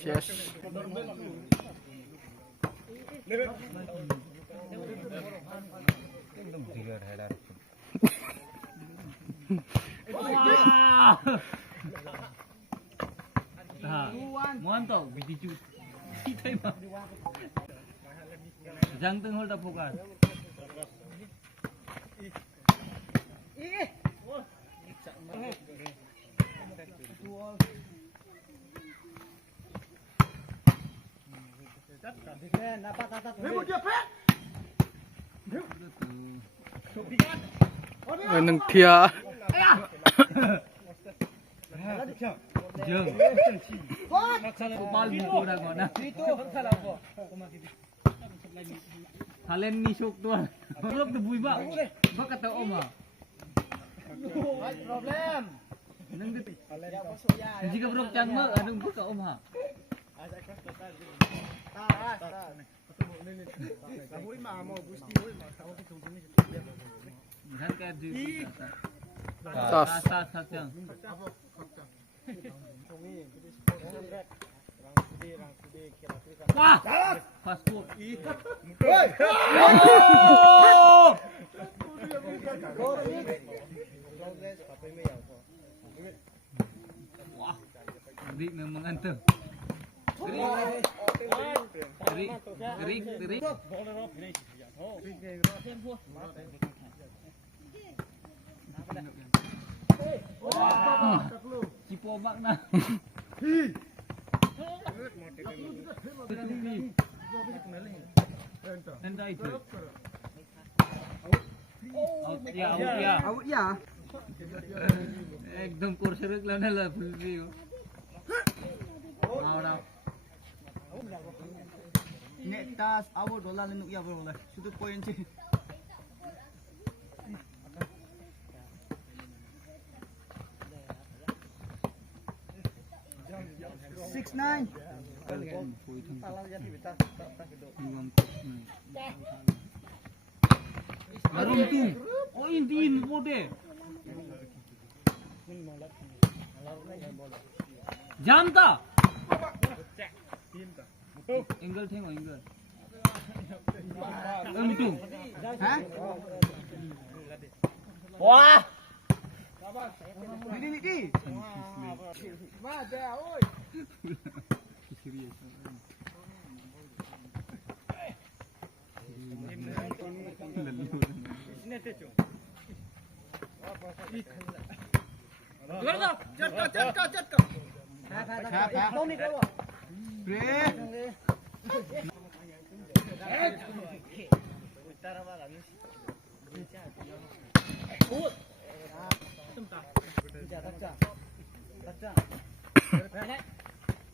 Yes. Mantap, biji Jangan tengok tak fokus. Nang thia. Jeng. Bal buku dah kau nak. Kalian ni sok tuan. Belum tu bui bak. Bak kata Oma. Problem. Nang tu. Jika bro cangma, ada buka ke Oma. Jangan kaya tu. Tas yang. Wah, paspor. Wah, Rik memang anteng. Rik. Cipo bak na. Entah itu. Out ya. Ekdom kurseruk lah nala full view. Mana? Nek tas awak dolar lenuk ya beroleh. Sudah poin je. 6-9. Barum tu. Oh intiin boleh. Jam tak? Angle tengok angle. Untung. Hah? Wah. Ini. Mana oi? Serius. Ini tu. Jatka. Kau ni kau. Break. Utara malam ni. Ut. Tempat. Taca.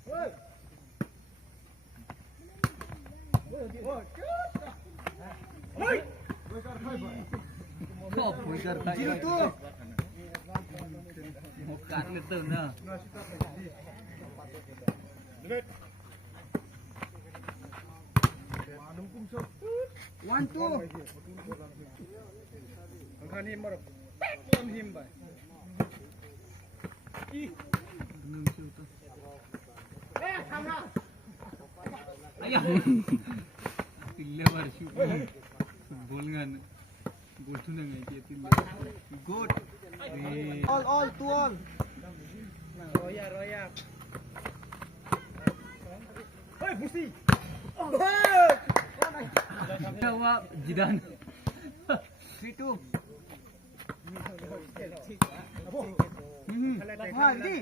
Woi. Woi. Kau pujar tak itu? Bukan itu nah. One two. Angkat ni marah. Pon him bay. Kamera. Ayah. Tilla bar shoot. Football ngan. Goal tu nang dia tilla. Good. All to all. Roya. Hei, Busti. Jawab Jidan. 3-2. Hadi.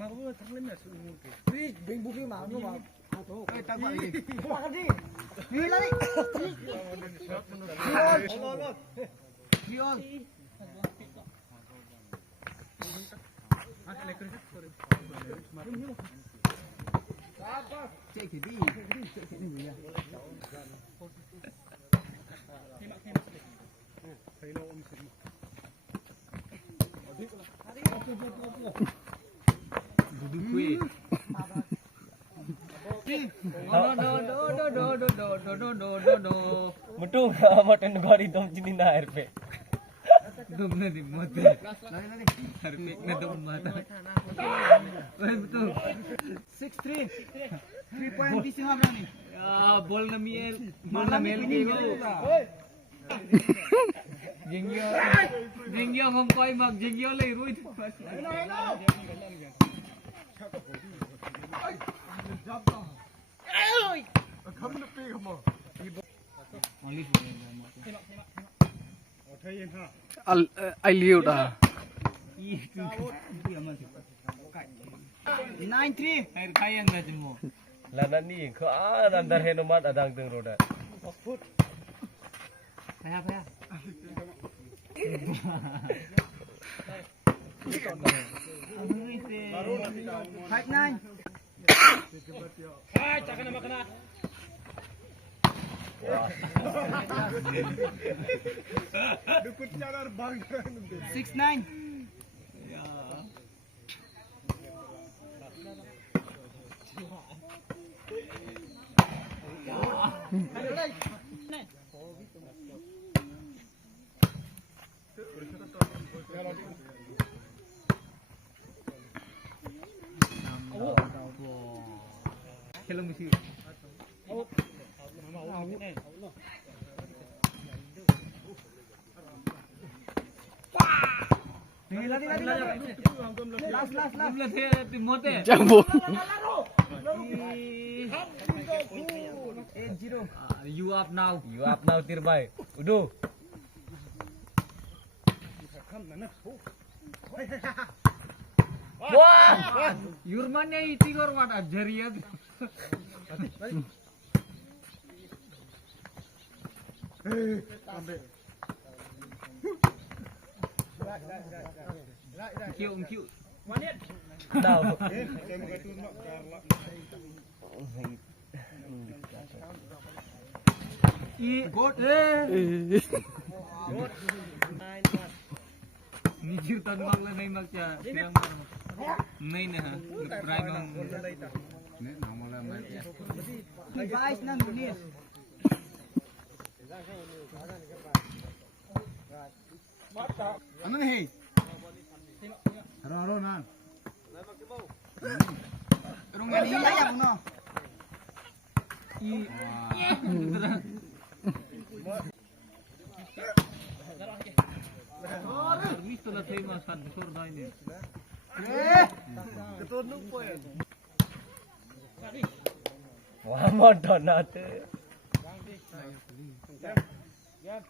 Mahu thanglen na sumu ke. Please bring buki mahu ma. Eh tak buat lagi. Buat lagi. Ni lari. All. Cek ni. Ya. Hello Om Sri. Duduk kuih. No. Betul amat negara itu cini na air pe. Tutup na di mo. Harpik na itong mata. Betul. 6-3. 3 point di singa berani. Ya, bol na miel. Bol na miel ko. Jingyo. Jingyo ngompoy mag jingyo lay ruit. I liu dah. 9-3. Air kayang na din mo. Lanan ni ko andar henomat adang teng roda. Paya. 5-9. Dukut cara bang. 6-9. Ya. Hello misi. Lari. Last. Timote. Jambu. 8-0. You up now. You up now tirbai. Udu. Wah. Yurmannya itu kor wat ajariat. Kyu. Now. Good. Nijir tanbang lang ay magsiya. Sirang may na ha. Nagpray ng... Device na nulis. Ano na hey? Haro na. Pero nga nilaya mo no. Visto na tayo mga sandusor na ini. Ketunong po yan. Wah modon ate. Yan.